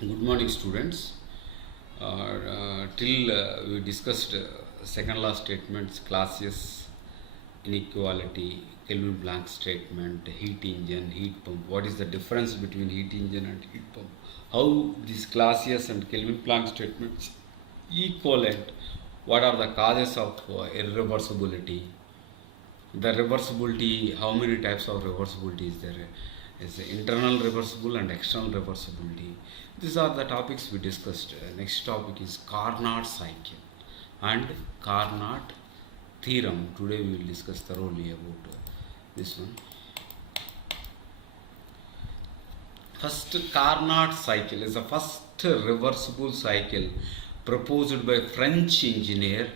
Good morning, students. Till we discussed second law statements, classes, inequality, Kelvin-Planck statement, heat engine, heat pump. What is the difference between heat engine and heat pump? How these classes and Kelvin-Planck statements equivalent? What are the causes of irreversibility? The reversibility, how many types of reversibility is there? Is internal reversible and external reversibility. These are the topics we discussed. Next topic is Carnot cycle and Carnot theorem. Today we will discuss thoroughly about this one. First, Carnot cycle is the first reversible cycle proposed by French engineer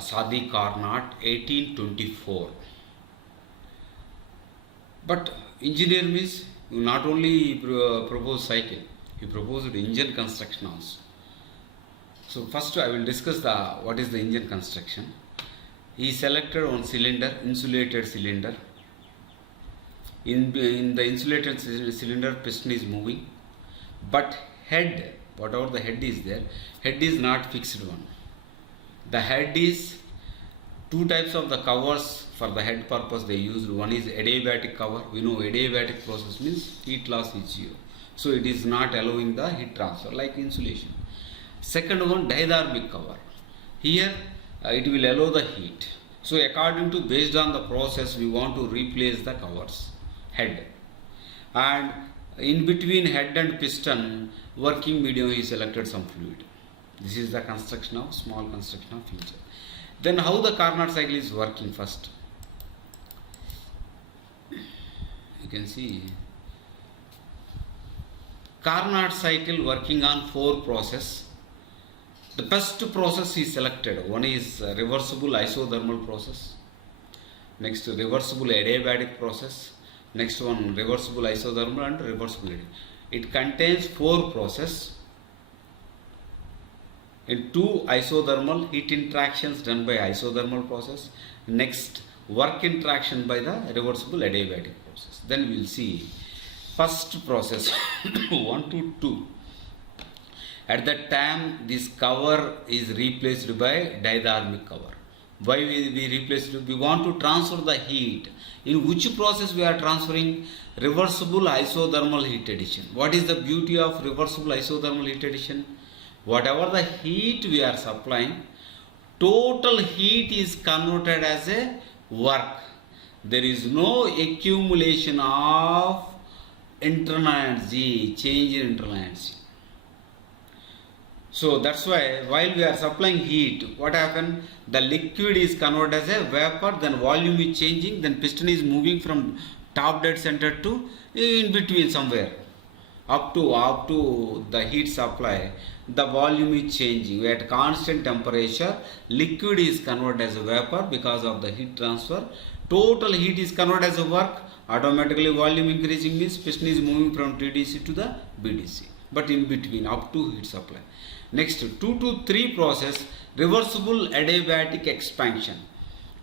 Sadi Carnot, 1824. But engineer means not only propose cycle, he proposed engine construction also. So first I will discuss what is the engine construction. He selected one cylinder, insulated cylinder. In the insulated cylinder, piston is moving, but head, whatever the head is there, head is not fixed one. The head is two types of the covers for the head purpose they used. One is adiabatic cover. We know adiabatic process means heat loss is zero. So it is not allowing the heat transfer like insulation. Second one, diathermic cover. Here it will allow the heat. So according to, based on the process, we want to replace the covers, head. And in between head and piston, working medium he selected some fluid. This is the construction of, small construction of engine. Then how the Carnot cycle is working first. You can see Carnot cycle working on four process. The first process is selected. One is reversible isothermal process. Next, reversible adiabatic process. Next one, reversible isothermal and reversible adiabatic. It contains four processes. In two isothermal heat interactions done by isothermal process. Next, work interaction by the reversible adiabatic process. Then we will see first process 1 to 2. At that time, this cover is replaced by diathermic cover. Why we replace it? We want to transfer the heat. In which process we are transferring? Reversible isothermal heat addition. What is the beauty of reversible isothermal heat addition? Whatever the heat we are supplying, total heat is converted as a work. There is no accumulation of internal energy, change in internal energy. So that's why while we are supplying heat, what happens? The liquid is converted as a vapor, then volume is changing, then piston is moving from top dead center to in between somewhere. Up to the heat supply, the volume is changing. At constant temperature, liquid is converted as a vapor because of the heat transfer. Total heat is converted as a work. Automatically volume increasing means piston is moving from TDC to the BDC. But in between, up to heat supply. Next, 2 to 3 process, reversible adiabatic expansion.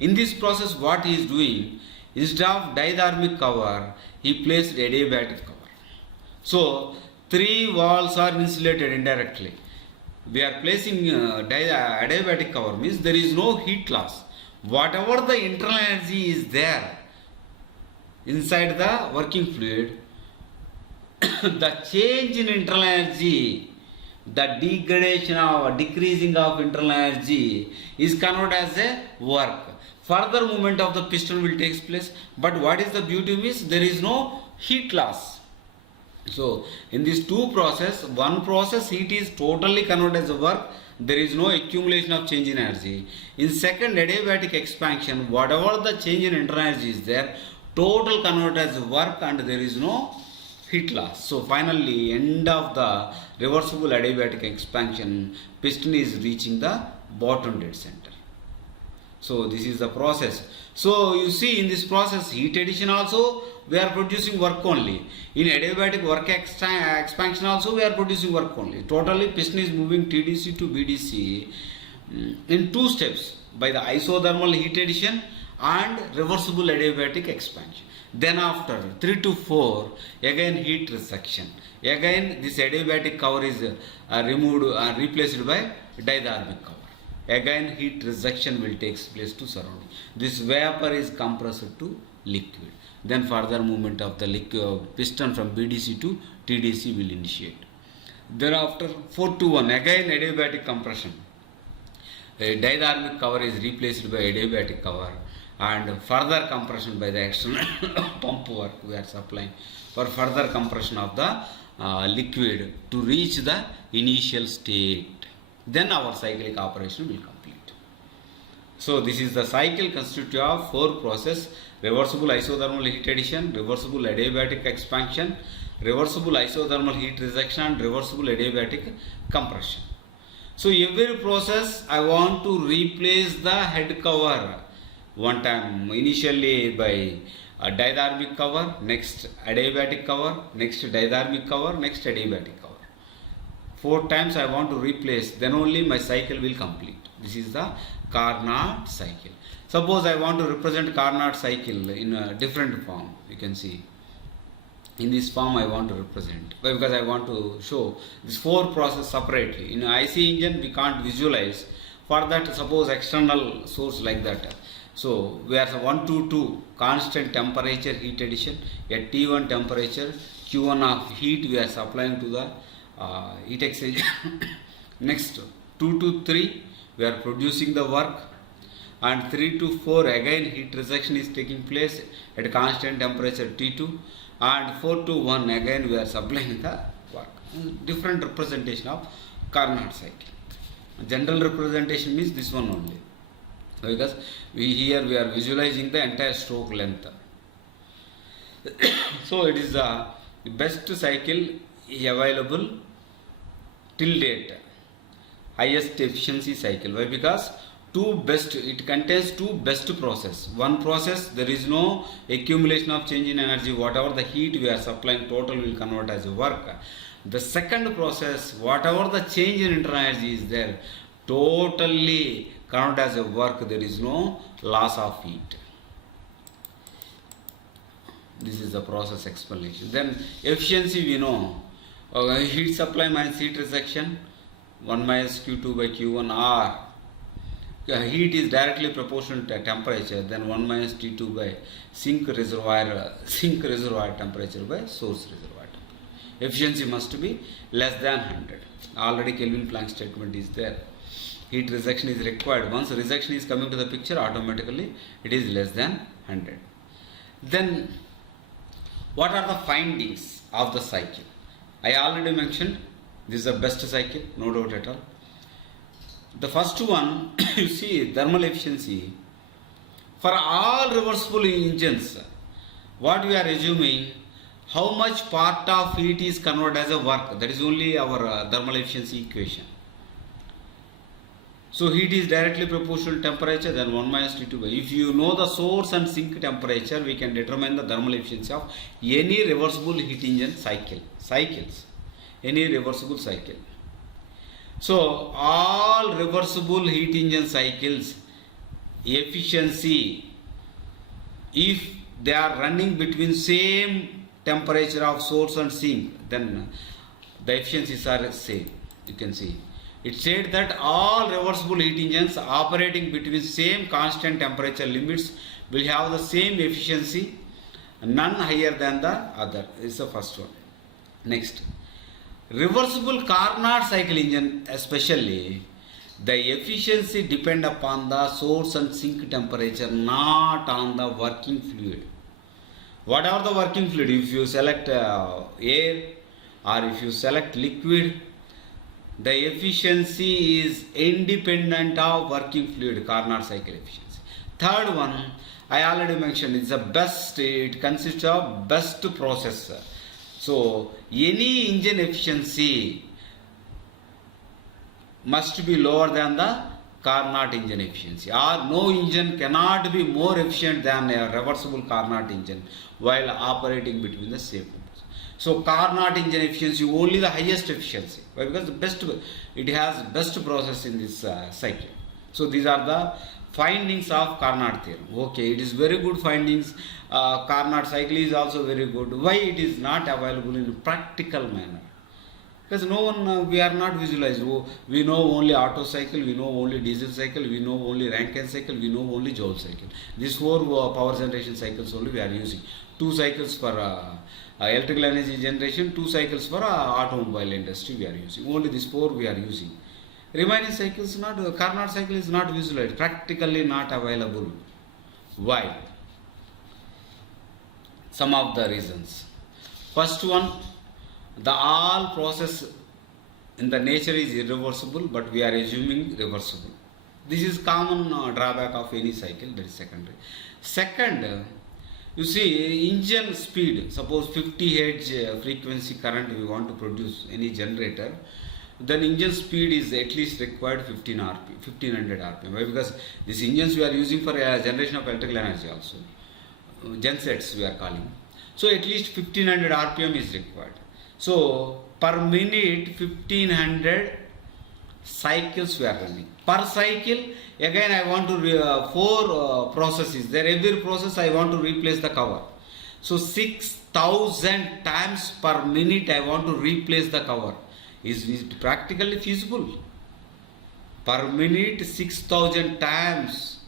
In this process, what he is doing, instead of diathermic cover, he placed adiabatic cover. So, 3 walls are insulated indirectly. We are placing adiabatic cover means there is no heat loss. Whatever the internal energy is there inside the working fluid, the change in internal energy, the degradation or decreasing of internal energy is converted as a work. Further movement of the piston will take place. But what is the beauty means there is no heat loss. So in these two process, one process heat is totally converted as a work. There is no accumulation of change in energy. In second adiabatic expansion, whatever the change in internal energy is there, total converted as a work and there is no heat loss. So finally, end of the reversible adiabatic expansion, piston is reaching the bottom dead center. So this is the process. So you see in this process, heat addition also we are producing work only. In adiabatic work expansion also we are producing work only. Totally piston is moving TDC to BDC in 2 steps by the isothermal heat addition and reversible adiabatic expansion. Then after 3 to 4, again heat resection. Again this adiabatic cover is removed and replaced by dithermic cover. Again heat resection will take place to surrounding. This vapor is compressed to liquid. Then further movement of the liquid piston from BDC to TDC will initiate. Thereafter 4 to 1, again adiabatic compression. A dithermic cover is replaced by adiabatic cover, and further compression by the external pump work we are supplying for further compression of the liquid to reach the initial state. Then our cyclic operation will complete. So this is the cycle constituted of 4 processes: reversible isothermal heat addition, reversible adiabatic expansion, reversible isothermal heat rejection, and reversible adiabatic compression. So every process I want to replace the head cover one time, initially by a dithermic cover, next adiabatic cover, next dithermic cover, next adiabatic cover. 4 times I want to replace, then only my cycle will complete. This is the Carnot cycle. Suppose I want to represent Carnot cycle in a different form. You can see in this form I want to represent, because I want to show these 4 processes separately. In IC engine we can't visualize. For that, suppose external source like that. So we are 1 to 2 constant temperature heat addition at T1 temperature, Q1 of heat we are supplying to the heat exchanger. Next 2 to 3 we are producing the work, and 3 to 4 again heat rejection is taking place at constant temperature T2, and 4 to 1 again we are supplying the work. Different representation of Carnot cycle. General representation means this one only, because we are visualizing the entire stroke length. So it is the best cycle available till date, highest efficiency cycle. Why? Because it contains 2 best process. One process, there is no accumulation of change in energy. Whatever the heat we are supplying, total will convert as work. The second process, whatever the change in internal energy is there, totally convert as a work. There is no loss of heat. This is the process explanation. Then efficiency we know, heat supply minus heat rejection, 1 minus Q2 by Q1, or heat is directly proportional to temperature, then 1 minus T2 by sink reservoir temperature by source reservoir temperature. Efficiency must be less than 100. Already Kelvin Planck statement is there. Heat rejection is required. Once rejection is coming to the picture, automatically it is less than 100. Then what are the findings of the cycle? I already mentioned this is the best cycle, no doubt at all. The first one, you see thermal efficiency. For all reversible engines, what we are assuming, how much part of heat is converted as a work. That is only our thermal efficiency equation. So heat is directly proportional to temperature, then 1 minus T2 by. If you know the source and sink temperature, we can determine the thermal efficiency of any reversible heat engine cycles. Any reversible cycle. So all reversible heat engine cycles efficiency, if they are running between same temperature of source and sink, then the efficiencies are same. You can see it said that all reversible heat engines operating between same constant temperature limits will have the same efficiency, none higher than the other. This is the first one. Next, reversible Carnot cycle engine especially, the efficiency depend upon the source and sink temperature, not on the working fluid. Whatever the working fluid, if you select air or if you select liquid, the efficiency is independent of working fluid, Carnot cycle efficiency. Third one, I already mentioned, it's the best, it consists of best process. So any engine efficiency must be lower than the Carnot engine efficiency, or no engine cannot be more efficient than a reversible Carnot engine while operating between the same numbers. So Carnot engine efficiency only the highest efficiency. Why? Because it has best process in this cycle. So these are the findings of Carnot theorem. Okay, it is very good findings. Carnot cycle is also very good. Why it is not available in a practical manner? Because no one, we are not visualized. Oh, we know only Otto cycle, we know only diesel cycle, we know only Rankine cycle, we know only Joule cycle. These four power generation cycles only we are using. Two cycles for electrical energy generation, two cycles for automobile industry we are using. Only these four we are using. Remaining cycles not, Carnot cycle is not visualized, practically not available. Why? Some of the reasons. First one, the all process in the nature is irreversible, but we are assuming reversible. This is common drawback of any cycle, that is secondary. Second, you see engine speed, suppose 50 Hz frequency current we want to produce any generator, then engine speed is at least required 1500 rpm. Why? Because these engines we are using for generation of electrical energy also, gensets we are calling. So at least 1500 rpm is required. So per minute 1500 cycles we are running. Per cycle again I want to four processes there. Every process I want to replace the cover. So 6000 times per minute I want to replace the cover. Is it practically feasible? Per minute 6000 times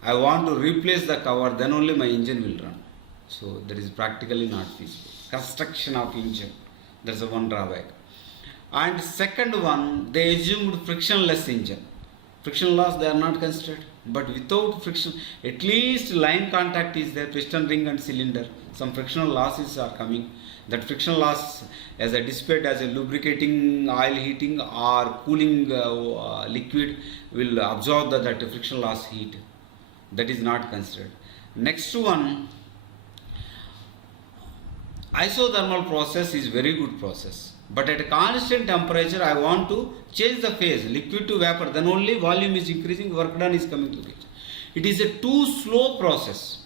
I want to replace the cover, then only my engine will run. So that is practically not feasible. Construction of engine, that's the one drawback. And second one, they assumed frictionless engine. Friction loss they are not considered, but without friction, at least line contact is there, piston ring and cylinder. Some frictional losses are coming. That friction loss as a dissipate as a lubricating, oil heating or cooling liquid will absorb that friction loss heat. That is not considered. Next one, isothermal process is very good process, but at a constant temperature I want to change the phase, liquid to vapor, then only volume is increasing, work done is coming to the picture. It is a too slow process.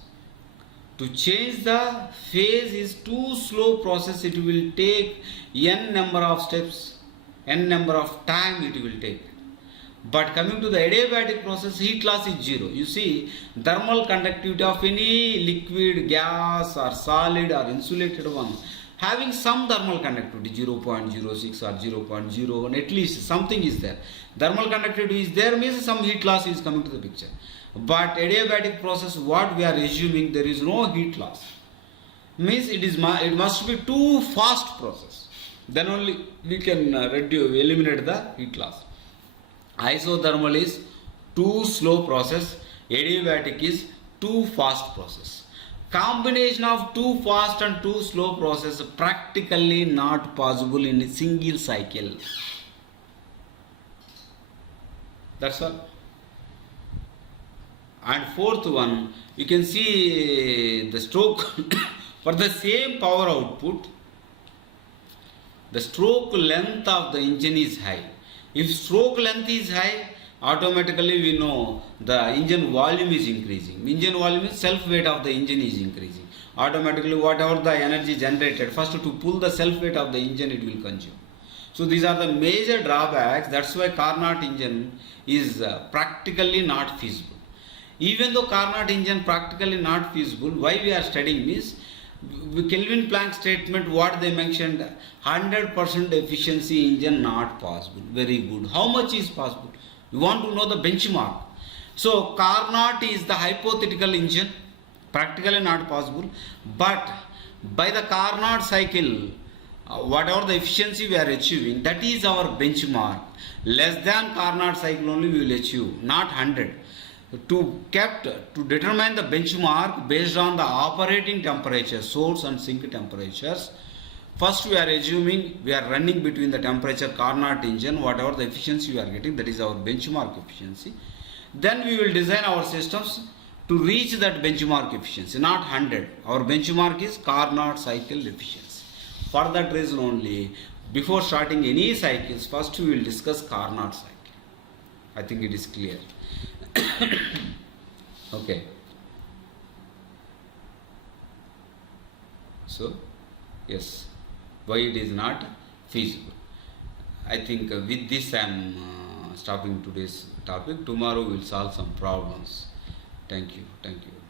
To change the phase is too slow process. It will take n number of steps, n number of time it will take. But coming to the adiabatic process, heat loss is zero. You see, thermal conductivity of any liquid, gas or solid or insulated one having some thermal conductivity 0.06 or 0.01, at least something is there. Thermal conductivity is there means some heat loss is coming to the picture. But adiabatic process, what we are assuming, there is no heat loss. Means it must be too fast process. Then only we can eliminate the heat loss. Isothermal is too slow process, adiabatic is too fast process. Combination of too fast and too slow process practically not possible in a single cycle. That's all. And fourth one, you can see the stroke for the same power output, the stroke length of the engine is high. If stroke length is high, automatically we know the engine volume is increasing. Engine volume is self weight of the engine is increasing. Automatically whatever the energy generated, first to pull the self weight of the engine it will consume. So these are the major drawbacks. That's why Carnot engine is practically not feasible. Even though Carnot engine practically not feasible, why we are studying is Kelvin Planck statement, what they mentioned, 100% efficiency engine not possible. Very good. How much is possible? You want to know the benchmark. So Carnot is the hypothetical engine, practically not possible. But by the Carnot cycle, whatever the efficiency we are achieving, that is our benchmark. Less than Carnot cycle only we will achieve, not 100. To determine the benchmark based on the operating temperature, source and sink temperatures, first we are assuming we are running between the temperature Carnot engine, whatever the efficiency we are getting, that is our benchmark efficiency. Then we will design our systems to reach that benchmark efficiency, not 100. Our benchmark is Carnot cycle efficiency. For that reason only, before starting any cycles, first we will discuss Carnot cycle. I think it is clear. Okay. So, yes, why it is not feasible? I think with this I am stopping today's topic. Tomorrow we'll solve some problems. Thank you. Thank you.